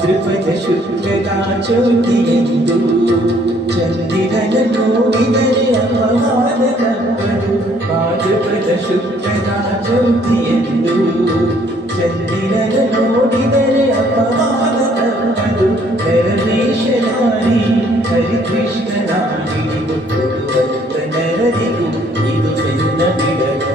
ಭಾದ್ರಪದ ಶುಕ್ಲದ ಚೌತಿಯೆಂದು ಚಂದಿರನ ನೋಡಿದರೆ ಅಪವಾದ ತಪ್ಪದು. ಭಾದ್ರಪದ ಶುಕ್ಲದ ಚೌತಿಯೆಂದು ಚಂದಿರನ ನೋಡಿದರೆ ಅಪವಾದ ತಪ್ಪದು. ನರಮೇಶನಾರಿ ಹರಿಕೃಷ್ಣನಾಗಿ ಕೊಡುವಂತ ನರರಿಗೂ ಇದು ಬೆನ್ನ ಬಿಡಲು.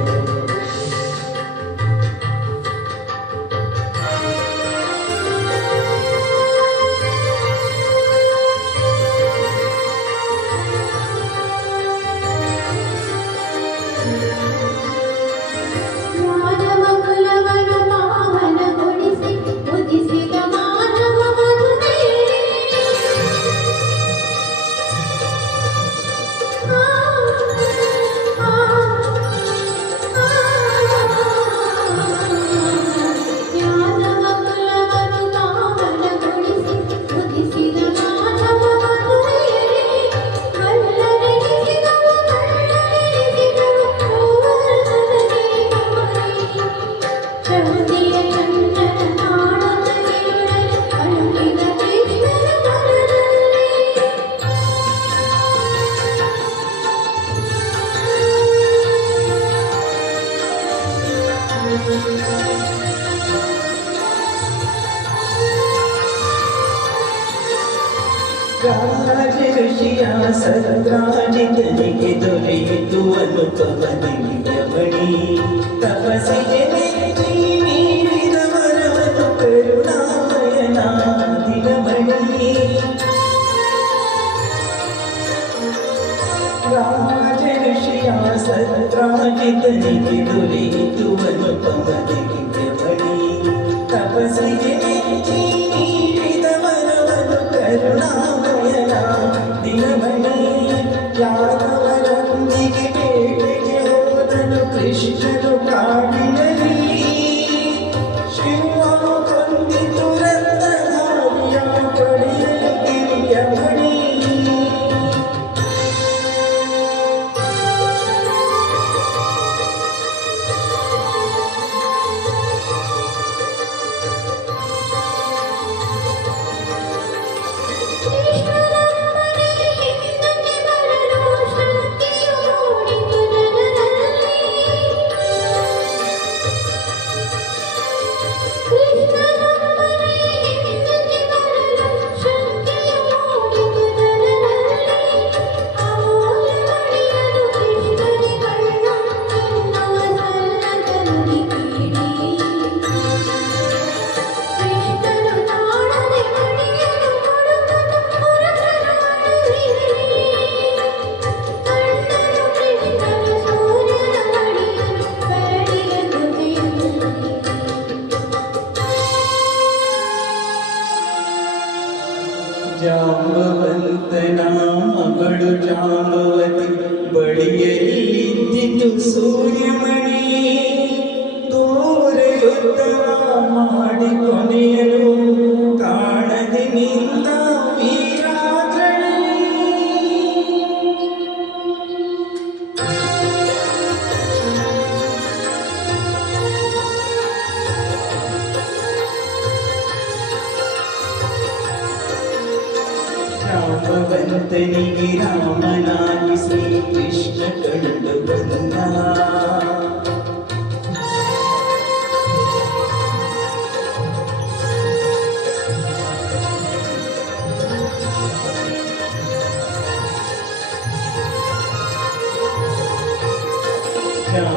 ರಾಜಋಷಿಯ ಸತ್ರಾಜಿತನಿಗೆ ದೊರೆಯಿತು ಅನುಪಮನಿಗಮಣಿ. ತಪಸ್ಸಿಗೆ ಮೆಚ್ಚಿ ನೀಡಿದವರವನು ಕರುಣಾಮಯನ ದಿನಮಣಿ. ರಾಜಋಷಿಯ ಸತ್ರಾಜಿತನಿಗೆ ದೊರೆಯಿತು ಅನುಪಮನಿಗಮಣಿ. ತಪಸ್ಸಿಗೆ ಮೆಚ್ಚಿ ನೀಡಿದವರವನು ಕರುಣಾಮಯನ ದಿನಮಣಿ. ಯಾದವರೊಂದಿಗೆ ಬೇಟೆಗೆ ಹೋದನು ಕೃಷ್ಣನು ಕಾಡಿನಲ್ಲಿ. ಶಿವನು ಕೊಂದಿತು ರತ್ನಧಾರಿಯ ಪಡೆಯಲು ಗಿರಿಯ ಮಣಿ. ಜಾಂಬವಂತನ ಮಗಳು ಜಾಂಬವತಿ ಬಳಿಯಲ್ಲಿದ್ದಿತು ಸೂರ್ಯಮಣಿ. ಘೋರ ಯುದ್ಧವ ಮಾಡಿ ಕೊನೆಯಲು ಕಾಣದೆ ನಿಂತ ವೀರಾಗ್ರಣಿ. ಜಾಂಬವಂತನಿಗೆ ರಾಮನಾಗಿ ಶ್ರೀಕೃಷ್ಣ ಕಂಡು ಬಂದ.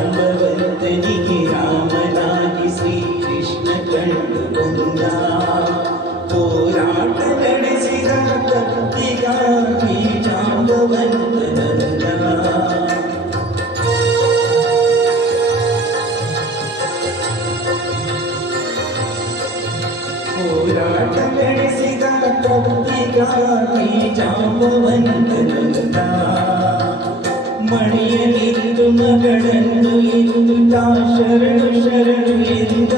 ಜಾಂಬವಂತನಿಗೆ ರಾಮನಾಗಿ ಶ್ರೀಕೃಷ್ಣ ಕಂಡು ಬಂದ. ಹೋರಾಟ ನಡೆಸಿದ ಭಕ್ತಿಗಾಗಿ ಜಾಂಬವಂತನಂದ. ಹೋರಾಟ ನಡೆಸಿದ ಭಕ್ತಿಗಾಗಿ ಜಾಂಬವಂತನಂದ. ಮಣಿಯನಿಂದು ಮಗಳನ್ನು ಇಂದು ತಾ ಶರಣು ಶರಣು ಎಂದ.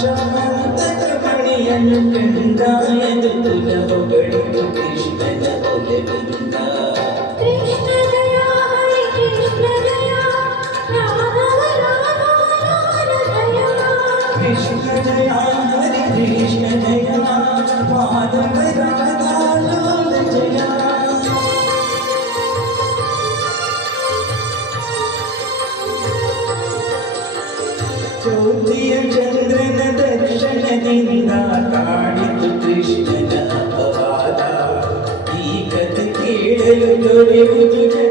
ಶಮಂತಕ ಮಣಿಯನ್ನು ಕಂಡ ಎಂದು ತುಲವುಗಳಿತು ಕೃಷ್ಣನ ಒಲೆ ಬಂದ. ಕೃಷ್ಣ ಜಯ ಹರಿ ಕೃಷ್ಣ ಜಯ ರಾಘವ ರಾಘವ ಜಯ. ಕೃಷ್ಣ ಜಯ ಹರಿ ಕೃಷ್ಣ ಜಯ ನಿನ್ನ ಕಾಣಿತು ಕೃಷ್ಣನ ಅಪವಾದ. ಈ ಕಥೆ ಕೇಳಲು ದೊರೆಯುವುದು